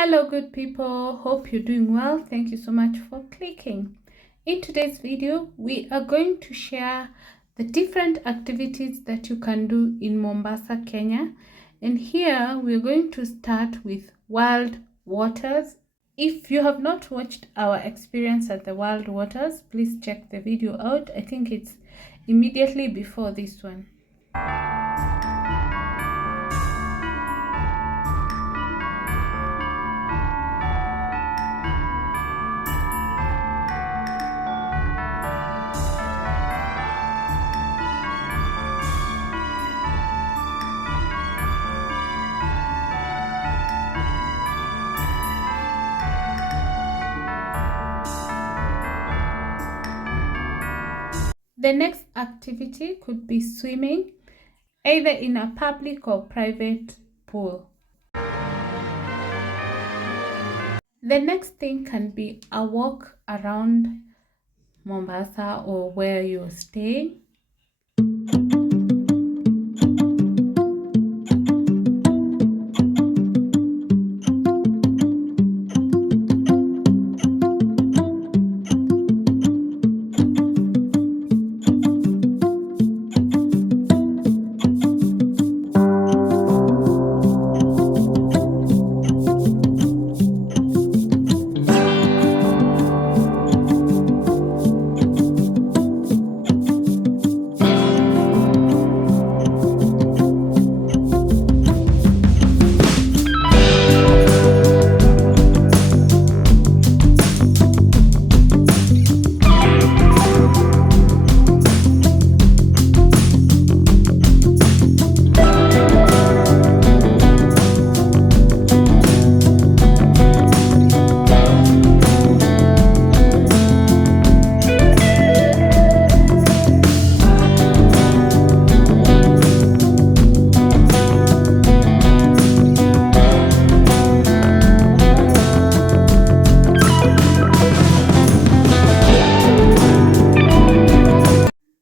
Hello, good people. Hope you're doing well. Thank you so much for clicking. In today's video, we are going to share the different activities that you can do in Mombasa, Kenya. And here we're going to start with wild waters. If you have not watched our experience at the wild waters, please check the video out. I think it's immediately before this one. The next activity could be swimming, either in a public or private pool. The next thing can be a walk around Mombasa or where you're staying.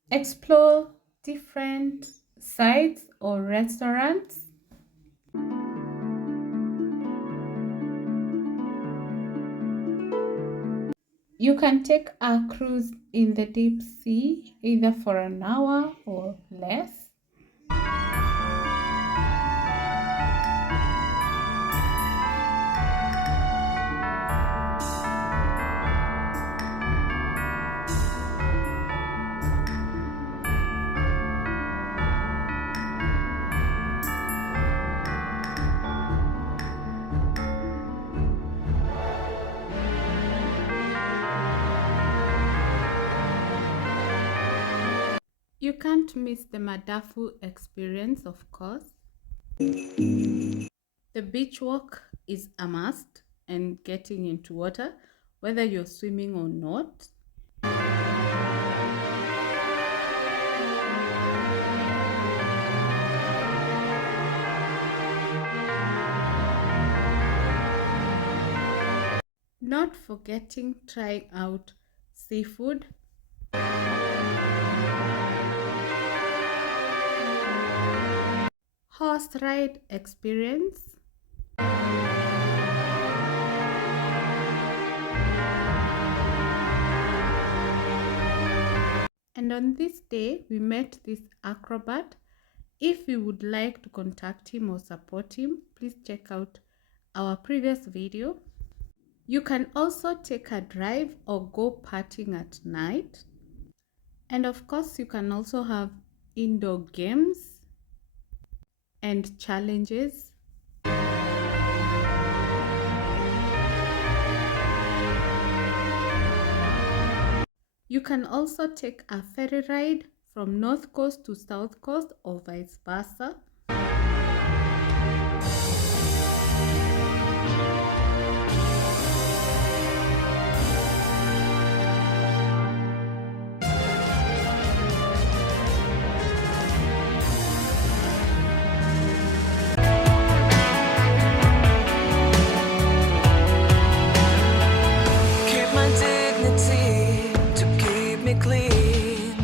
Explore different sites or restaurants. You can take a cruise in the deep sea, either for an hour or less. You can't miss the Madafu experience, of course. The beach walk is a must, and getting into water, whether you're swimming or not. Not forgetting trying out seafood. Horse ride experience. And on this day, we met this acrobat. If you would like to contact him or support him, please check out our previous video. You can also take a drive or go partying at night. And of course, you can also have indoor games and challenges. You can also take a ferry ride from North Coast to South Coast or vice versa. Clean.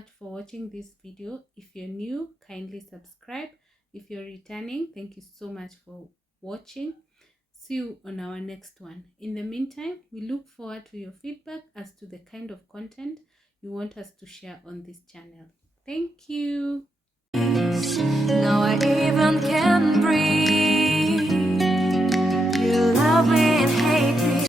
much for watching this video. If you're new, kindly subscribe. If you're returning, thank you so much for watching. See you on our next one. In the meantime, we look forward to your feedback as to the kind of content you want us to share on this channel. Thank you. Now I even can breathe. You love me and hate me.